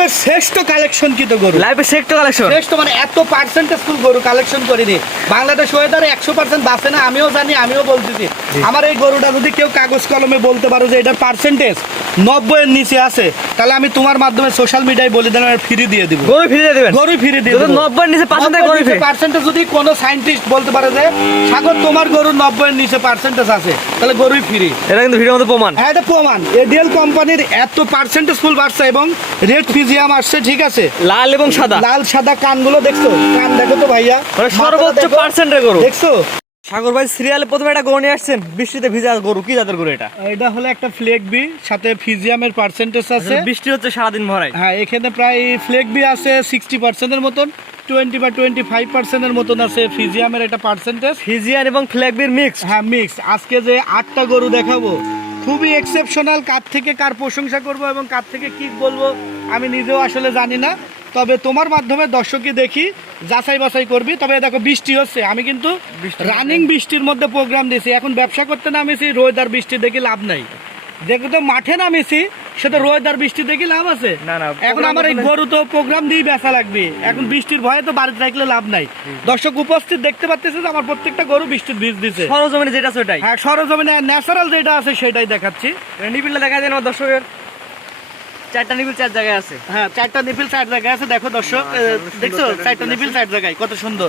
লাইফের শ্রেষ্ঠ কালেকশন কিন্তু গরু? লাইফে সেক্টর কালেকশন শ্রেষ্ঠ মানে এত পার্সেন্টেজ ফুল গরু কালেকশন করিনি। বাংলাদেশ ওয়েদারে একশো পার্সেন্ট বাসে না আমিও জানি আমিও বলতেছি। আমার এই গরুটা যদি কেউ কাগজ কলমে বলতে পারো যে এটার পার্সেন্টেজ নব্বই এর নিচে আছে তাহলে আমি তোমার মাধ্যমে সোশ্যাল মিডিয়ায় বলে দিলাম ফ্রি দিয়ে দিব। গরু ফিরে দেবেন। গরু ফিরে দিয়ে যদি নব্বই নিচে পার্সেন্টেজ গরু পার্সেন্টেজ যদি কোনো সায়েন্টিস্ট বলতে পারে যে সাগর তোমার গরুর নব্বই এর নিচে পার্সেন্টেজ আছে। তাহলে গরুই ফ্রি। এটা কিন্তু ভিডিওর মধ্যে প্রমাণ। হ্যাঁ এটা প্রমাণ। এডিএল কোম্পানির এত পার্সেন্টেজ ফুল বাড়ছে এবং রেড ফিজিয়াম আসছে ঠিক আছে? লাল এবং সাদা। লাল সাদা কানগুলো দেখছ? কান দেখো তো ভাইয়া। সর্বোচ্চ পার্সেন্টে গরু। দেখছ? সাগর ভাই সিরিয়ালে প্রথমে একটা গরু নিয়ে আসছেন বৃষ্টিতে ভিজা গরু কি জাতের গরু এটা? এটা হলো একটা ফ্লেক বি সাথে ফিজিয়ামের পার্সেন্টেজ আছে। বৃষ্টি হচ্ছে সারাদিন ভরাই। হ্যাঁ এখানে প্রায় ফ্লেক বি আছে সিক্সটি পার্সেন্টের মতন টোয়েন্টি বা টোয়েন্টি ফাইভ পার্সেন্টের মতন আছে ফিজিয়ামের একটা পার্সেন্টেজ ফিজিয়ান এবং ফ্ল্যাগবির মিক্স হ্যাঁ মিক্স আজকে যে আটটা গরু দেখাবো খুবই এক্সেপশনাল কার থেকে কার প্রশংসা করব এবং কার থেকে কি বলব আমি নিজেও আসলে জানি না। তবে তোমার মাধ্যমে দর্শককে দেখি যাচাই বাছাই করবি। তবে দেখো বৃষ্টি হচ্ছে। আমি কিন্তু রানিং বৃষ্টির মধ্যে প্রোগ্রাম দিয়েছি। এখন ব্যবসা করতে নামেছি রোদ আর বৃষ্টি দেখি লাভ নাই। দেখো তো মাঠে নামেছি সে তো রোদ আর বৃষ্টি দেখি লাভ আছে। না, না, এখন আমার এই গরু তো প্রোগ্রাম দিয়ে বেচা লাগবে। এখন বৃষ্টির ভয়ে তো বাড়িতে থাকলে লাভ নাই। দর্শক উপস্থিত দেখতে পাচ্ছেছে যে আমার প্রত্যেকটা গরু বৃষ্টির বীজ দিছে। সরজমিনে যেটা সেটাই হ্যাঁ সরজমিনে ন্যাচারাল যেটা আছে সেটাই দেখাচ্ছি। নিবিলটা দেখা যায় আমার দর্শকের। চারটা নিবিল চার জায়গায় আছে। হ্যাঁ চারটা নিপিল চার জায়গায় আছে দেখো দর্শক দেখছ চারটা নিপিল চার জায়গায় কত সুন্দর।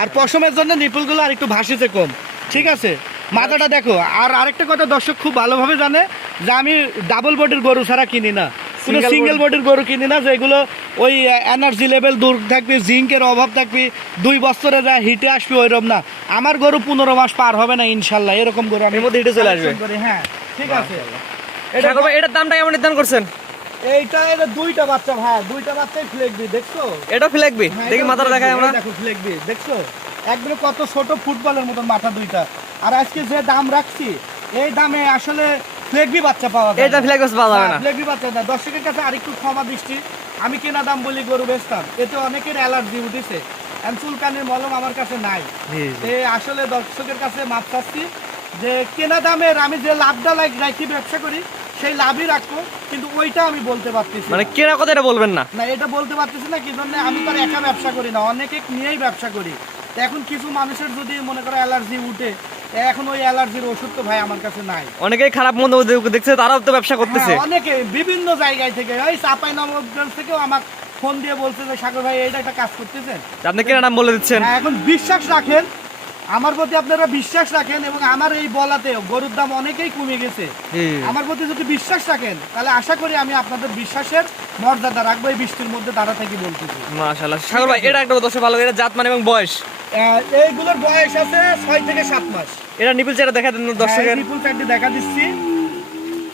আর পশমের জন্য নিপিলগুলো আর একটু ভাসিছে কম। ঠিক আছে? মাথাটা দেখো আর আরেকটা কথা দর্শক খুব ভালোভাবে জানে যে আমি ডাবল বডির গরু ছাড়া কিনি না। কোনো সিঙ্গেল বডির গরু কিনি না যেগুলো ওই এনার্জি লেভেল দূর থাকবে জিঙ্কের অভাব থাকবে দুই বছরে যা হিটে আসবে ওইরকম না। আমার গরু পনেরো মাস পার হবে না ইনশাল্লাহ এরকম গরু আমি মধ্যে হিটে চলে আসবে। হ্যাঁ ঠিক আছে। এটা এটার দামটা কেমন নির্ধারণ করছেন? এইটা এটা দুইটা বাচ্চা ভাই। দুইটা বাচ্চাই ফ্লেকবি দেখছ? এটা হ্যাঁ, দেখি এটাও মাথাটা দেখাই আমরা। দেখো দেখছ? একদম কত ছোট ফুটবলের মতন মাথা দুইটা। আর আজকে যে দাম রাখছি এই দামে আসলে বাচ্চা পাওয়া যায় এটা পাওয়া যাবে না। বাচ্চা না দর্শকের কাছে আরেকটু ক্ষমা দৃষ্টি। আমি কেনা দাম বলি গরু বেচতাম। এতে অনেকের অ্যালার্জি উঠেছে। আর চুলকানির মলম আমার কাছে নাই। আসলে দর্শকের কাছে মাপ চাচ্ছি যে কেনা দামের আমি যে লাভটা লাগ রাখি ব্যবসা করি সেই লাভই রাখব কিন্তু ওইটা আমি বলতে পারতেছি মানে কেনা কথা এটা বলবেন না। না এটা বলতে পারতেছি না কি জন্য আমি তো একা ব্যবসা করি না অনেকে নিয়েই ব্যবসা করি। এখন কিছু মানুষের যদি মনে করো অ্যালার্জি উঠে এখন ওই অ্যালার্জির ওষুধ তো ভাই আমার কাছে নাই। অনেকেই খারাপ মন্দ দেখছে তারাও তো ব্যবসা করতেছে। হ্যাঁ, অনেকে বিভিন্ন জায়গায় থেকে ওই চাপাই নবগঞ্জ থেকেও আমাকে ফোন দিয়ে বলছে যে সাগর ভাই এইটা একটা কাজ করতেছেন? আপনি কেনা নাম বলে দিচ্ছেন। হ্যাঁ, এখন বিশ্বাস রাখেন আমার প্রতি আপনারা বিশ্বাস রাখেন এবং আমার এই বলাতে গরুর দাম অনেকেই কমে গেছে। আমার প্রতি যদি বিশ্বাস রাখেন তাহলে আশা করি আমি আপনাদের বিশ্বাসের মর্যাদা রাখব এই বৃষ্টির মধ্যে দাঁড়া থেকে বলতেছি। মাশাআল্লাহ। সাগর ভাই এটা একটা দর্শক ভালো এটা জাত মানে এবং বয়স? এইগুলোর বয়স আছে ছয় থেকে সাত মাস। এটা নিপিল চেটা দেখা দেন দর্শকের। হ্যাঁ, নিপুল চারটি দেখা দিচ্ছি।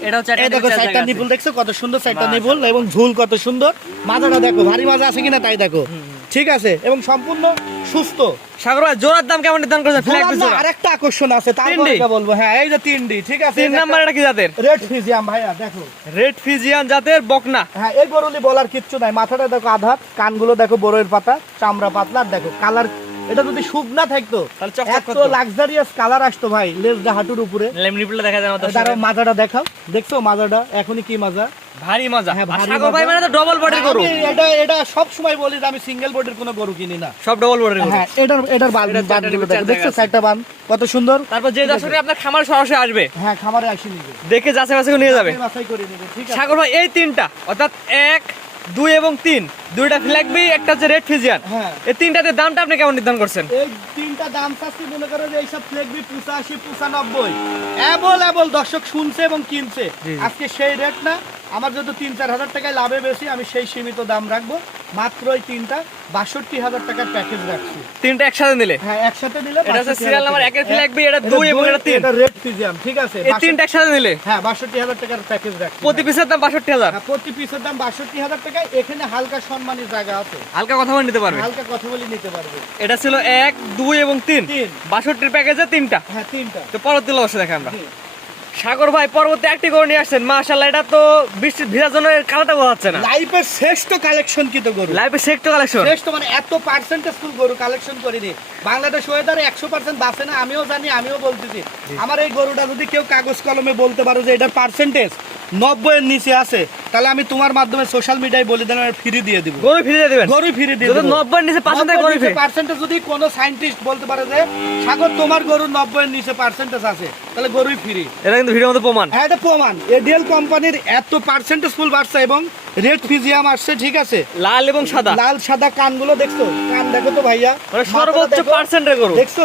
এটা হচ্ছে দেখো চারটা নিপুল দেখছ কত সুন্দর চারটা নিপুল এবং ঝুল কত সুন্দর। মাজাটা দেখো ভারী মাজা আছে কিনা তাই দেখো। ঠিক আছে এবং সম্পূর্ণ সুস্থ। সাগর ভাই জোড়ার দাম কেমন নির্ধারণ করেছেন? ফ্ল্যাগ জোড়া। আরেকটা আকর্ষণ আছে তারপরে? এটা বলব। হ্যাঁ এই যে 3D ঠিক আছে তিন নাম্বার এটা কি জাতের? রেড ফিজিয়ান ভাইয়া দেখো। রেড ফিজিয়ান জাতের বকনা। হ্যাঁ এই গরুলি বলার কিচ্ছু নাই। মাথাটা দেখো আধাত কানগুলো দেখো বড়ের পাতা চামড়া পাতলা দেখো কালার এটা যদি না থাকতো এত লাক্সারিয়াস কালার আসতো ভাই লেজটা হাঁটুর উপরে। নিপিলটা দেখা যায় তারা মাজাটা দেখাও। দেখছ মাজাটা? এখনই কি মাজা? ভারী মজা। হ্যাঁ, সাগর ভাই মানে তো ডবল বডির গরু। এটা এটা সব সময় বলি যে আমি সিঙ্গেল বডির কোনো গরু কিনি না। সব ডবল বডির গরু। হ্যাঁ এটার এটার বানগুলো দেখছ চারটা বান কত সুন্দর। তারপর যে দর্শক আপনার খামার সরাসরি আসবে। হ্যাঁ খামারে আসি দেখে যাচাই বাছাই নিয়ে যাবে। বাছাই করে নিবে ঠিক আছে। সাগর ভাই এই তিনটা অর্থাৎ এক দুই এবং তিন। দুইটা ফ্ল্যাগবি একটা হচ্ছে রেড ফিজিয়ান হ্যাঁ। এই তিনটাতে দামটা আপনি কেমন নির্ধারণ করছেন? এই তিনটা দাম চাচ্ছি মনে করো যে এইসব ফ্লেগবি পঁচাশি পঁচানব্বই। এবল এবল দর্শক শুনছে এবং কিনছে। আজকে সেই রেট না আমার যদি তিন চার হাজার টাকায় লাভে বেশি আমি সেই সীমিত দাম রাখব। মাত্র ওই তিনটা বাষট্টি হাজার টাকার প্যাকেজ রাখছি। তিনটা একসাথে নিলে? হ্যাঁ একসাথে নিলে এটা হচ্ছে 62,000 serial টাকা। একের flag B, এটা এটা দুই এবং এটা তিন। এটা রেড ফিজিয়াম ঠিক আছে? এই তিনটা একসাথে নিলে? হ্যাঁ বাষট্টি হাজার টাকার প্যাকেজ রাখছি। প্রতি পিসের দাম বাষট্টি হাজার। হ্যাঁ, প্রতি পিসের দাম বাষট্টি হাজার টাকা এখানে হালকা সম্মানের জায়গা আছে। হালকা কথা বলে নিতে পারবে। হালকা কথা বলে নিতে পারবে। এটা ছিল এক দুই এবং তিন। তিন। বাষট্টির প্যাকেজে তিনটা। হ্যাঁ তিনটা। তো পরবর্তী অবশ্যই দেখে আমরা। সাগর ভাই পরবর্তী একটি করে নিয়ে আসছেন। মাশাল্লাহ এটা তো বৃষ্টির ভিজার জন্য এর কালারটা বোঝাচ্ছে না। লাইফের শ্রেষ্ঠ কালেকশন কি তো গরু। লাইফের শ্রেষ্ঠ কালেকশন শ্রেষ্ঠ মানে এত পার্সেন্টেজ ফুল গরু কালেকশন করে নি বাংলাদেশ ওয়েদারে একশো পার্সেন্ট বাসে না আমিও জানি আমিও বলতেছি। আমার এই গরুটা যদি কেউ কাগজ কলমে বলতে পারো যে এটার পার্সেন্টেজ নব্বইয়ের নিচে আছে তাহলে আমি তোমার মাধ্যমে সোশ্যাল মিডিয়ায় বলে দিলাম ফ্রি দিয়ে দিব। গরু ফিরে দিয়ে দিবেন? গরু ফ্রি দিয়ে দিব। নব্বই নিচে পার্সেন্টেজ গরু ফিরে পার্সেন্টেজ যদি কোনো সায়েন্টিস্ট বলতে পারে যে সাগর তোমার গরু নব্বইয়ের নিচে পার্সেন্টেজ আছে তাহলে গরুই ফ্রি। এটা কিন্তু ভিডিওর মধ্যে প্রমাণ। হ্যাঁ এটা প্রমাণ। এডিএল কোম্পানির এত পার্সেন্টেজ ফুল বাড়ছে এবং রেড ফিজিয়াম আসছে ঠিক আছে? লাল এবং সাদা। লাল সাদা কানগুলো দেখছ? কান দেখো তো ভাইয়া। মানে সর্বোচ্চ। পার্সেন্টের গরু। দেখছ?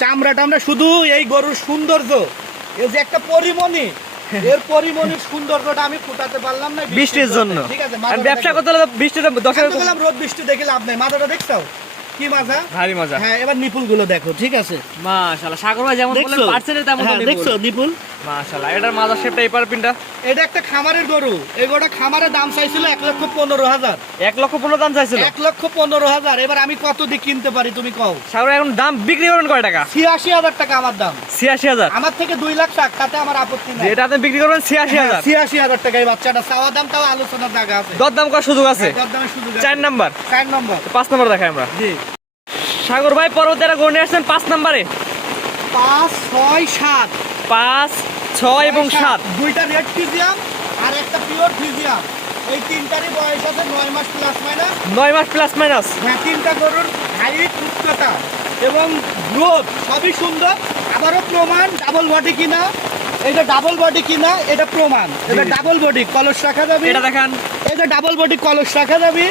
চামড়াটা আমরা শুধু এই গরুর সৌন্দর্য এই যে একটা পরিমণি এর পরিমণির সৌন্দর্যটা আমি ফুটাতে পারলাম না বৃষ্টির জন্য। ঠিক আছে ব্যবসা করতে হলে তো দশ রোদ বৃষ্টি দেখে লাভ নাই মাথাটা দেখছ? কি মাজা? ভারী মজা। হ্যাঁ এবার নিপুলগুলো দেখো ঠিক আছে? মাশাআল্লাহ সাগর ভাই যেমন বললেন তেমন হ্যাঁ, দেখছ নিপুল? মাশাআল্লাহ এটার শেপটা পিনটা। এটা একটা খামারের গরু। এই গরুটা খামারের দাম চাইছিল লক্ষ পনেরো হাজার। এক লক্ষ পনেরো দাম চাইছিল? লক্ষ পনেরো হাজার। এবার আমি কত দিয়ে কিনতে পারি তুমি কও? সাগর এখন দাম বিক্রি করেন কয় টাকা? ছিয়াশি হাজার টাকা আমার দাম। ছিয়াশি হাজার? আমার থেকে দুই লাখ টাকা তাতে আমার আপত্তি নাই। যেটা আপনি বিক্রি করবেন ছিয়াশি হ্যাঁ, হাজার। ছিয়াশি হাজার টাকা এই বাচ্চাটা। চাওয়া দাম তাও আলোচনার জায়গা আছে। দর দাম করার সুযোগ আছে? দরদামের সুযোগ আছে। চার নাম্বার? চার নম্বর। পাঁচ নাম্বার দেখাই আমরা। জি। সাগর ভাই পরবর্তী একটা গরু আসছেন পাঁচ নাম্বারে। পাঁচ ছয় সাত। পাঁচ ছয় এবং সাত। দুইটা রেড ফিজিয়াম আর একটা পিওর ফিজিয়াম এই তিনটারই বয়স আছে নয় মাস প্লাস মাইনাস নয় মাস প্লাস মাইনাস হ্যাঁ তিনটা গরুর হাইট উচ্চতা এবং গ্রোথ সবই সুন্দর। আবারও প্রমাণ ডাবল বডি কিনা। এটা ডাবল বডি কিনা এটা প্রমাণ। এটা ডাবল বডি কলস রাখা যাবে। এটা দেখান। যে ডাবল বডি কলস রাখা যাবে।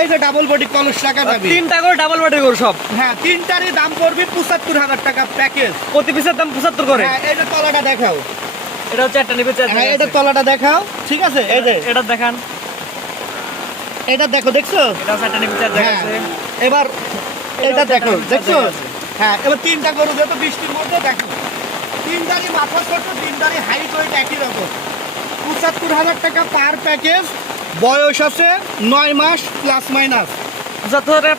এই যে ডাবল বডি কলস রাখা যাবে তিনটা করে ডাবল বডির গরু সব? হ্যাঁ তিনটারই দাম পড়বে পঁচাত্তর হাজার টাকা প্যাকেজ প্রতি পিসের দাম পঁচাত্তর করে? হ্যাঁ এই যে তলাটা দেখাও। এটা হচ্ছে একটা নিবে হ্যাঁ এটা তলাটা দেখাও। ঠিক আছে এই যে। এটা দেখান। এটা দেখো দেখছ? এটা হচ্ছে একটা নিবে চার এবার এটা দেখো দেখছ? হ্যাঁ এবার তিনটা গরু যেহেতু বৃষ্টির মধ্যে দেখো। তিনটারই মাথা ছোট তিনটারই হাইট ওয়েট একই রকম। পঁচাত্তর হাজার টাকা পার প্যাকেজ বয়স আছে নয় মাস প্লাস মাইনাস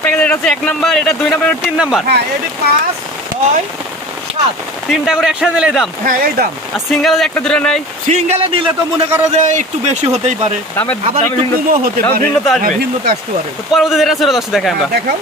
প্যাকেজ এটা হচ্ছে এক নাম্বার এটা দুই নাম্বার তিন নাম্বার? হ্যাঁ এটি পাঁচ ছয় সাত। তিনটা করে একসাথে নিলে দাম? হ্যাঁ এই দাম। আর সিঙ্গেল একটা দুটো নাই? সিঙ্গেলে নিলে তো মনে করো যে একটু বেশি হতেই পারে। দামের আবার একটু কমও হতে পারে। ভিন্নতা আসবে। হ্যাঁ, ভিন্নতা আসতে পারে। তো পরবর্তী যেটা দশ দেখাই আমরা। হ্যাঁ, দেখাও।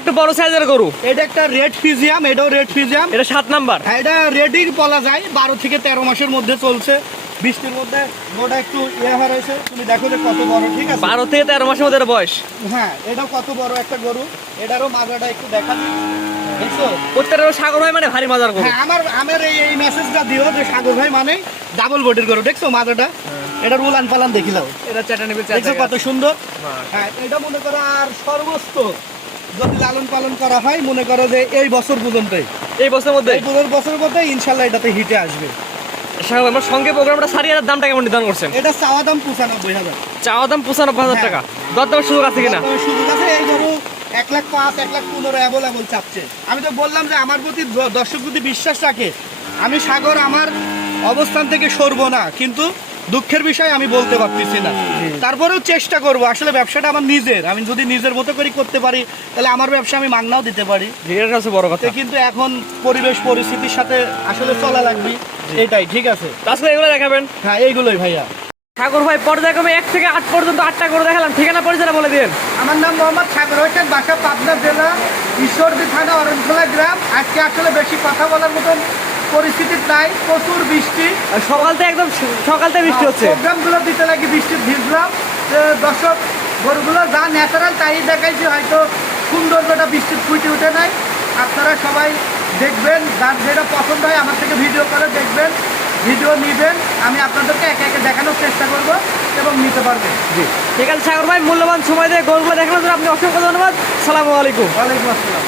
একটু বড় সাইজের গরু। এটা একটা রেড ফিজিয়াম এটাও রেড ফিজিয়াম এটা সাত নাম্বার। হ্যাঁ এটা রেডি বলা যায় বারো থেকে তেরো মাসের মধ্যে চলছে। বৃষ্টির মধ্যে ওটা একটু ইয়ে হয়ে তুমি দেখো যে কত বড় ঠিক আছে? বারো থেকে তেরো মাসের মধ্যে বয়স। হ্যাঁ এটাও কত বড় একটা গরু। এটারও মাজাটা একটু দেখা দেখছ? প্রত্যেকটা সাগর হয় মানে ভারী মজার গরু। হ্যাঁ আমার আমার এই এই মেসেজটা দিও যে সাগর ভাই মানে ডাবল বডির গরু দেখছ মাজাটা? এটা রুলান পালান দেখিলাও এটা চারটা নিবে দেখছ কত সুন্দর? হ্যাঁ এটা মনে করো আর সর্বোচ্চ যদি লালন পালন করা হয় মনে করো যে এই বছর পর্যন্তই। এই বছরের মধ্যে? এই বছরের মধ্যে ইনশাল্লাহ এটাতে হিটে আসবে। আমার সঙ্গে প্রোগ্রামটা দামটা কেমন নির্ধারণ করছেন? এটা চাওয়া দাম পঁচানব্বই হাজার। চাওয়া দাম পঁচানব্বই হাজার হ্যাঁ। টাকা দামের সুযোগ আছে কিনা? সুযোগ আছে এই গরু এক লাখ পাঁচ এক লাখ পনেরো অ্যাভেলেবল চাচ্ছে আমি তো বললাম যে আমার প্রতি দর্শক যদি বিশ্বাস রাখে আমি সাগর আমার অবস্থান থেকে সরবো না কিন্তু দুঃখের বিষয় আমি বলতে পারতেছি না। তারপরেও চেষ্টা করব আসলে ব্যবসাটা আমার নিজের। আমি যদি নিজের মতো করে করতে পারি তাহলে আমার ব্যবসা আমি মাগনাও দিতে পারি। বড় কথা। কিন্তু এখন পরিবেশ পরিস্থিতির সাথে আসলে চলা লাগবে। এটাই ঠিক আছে। আজকে এগুলো দেখাবেন? হ্যাঁ এইগুলোই ভাইয়া। ঠাকুর ভাই পর্যায়ক্রমে এক থেকে আট পর্যন্ত আটটা করে দেখালাম। ঠিকানা পরিচয়টা বলে দিন। আমার নাম মোহাম্মদ সাগর হোসেন বাসা পাবনা জেলা ঈশ্বরদী থানা অরণখোলা গ্রাম। আজকে আসলে বেশি কথা বলার মতন পরিস্থিতি নাই প্রচুর বৃষ্টি। আর সকাল থেকে একদম সকাল থেকে বৃষ্টি হচ্ছে। প্রোগ্রামগুলো দিতে লাগি বৃষ্টি ভিজলাম দর্শক গরুগুলো যা ন্যাচারাল তাই দেখাইছি হয়তো সৌন্দর্যটা বৃষ্টির ফুটে উঠে নাই। আপনারা সবাই দেখবেন যার যেটা পছন্দ হয় আমার থেকে ভিডিও করে দেখবেন ভিডিও নেবেন আমি আপনাদেরকে একে একে দেখানোর চেষ্টা করব এবং নিতে পারবেন জি। ঠিক আছে সাগর ভাই মূল্যবান সময় দিয়ে গরুগুলো দেখানোর জন্য আপনি অসংখ্য ধন্যবাদ। সালামু আলাইকুম। ওয়ালাইকুম আসসালাম।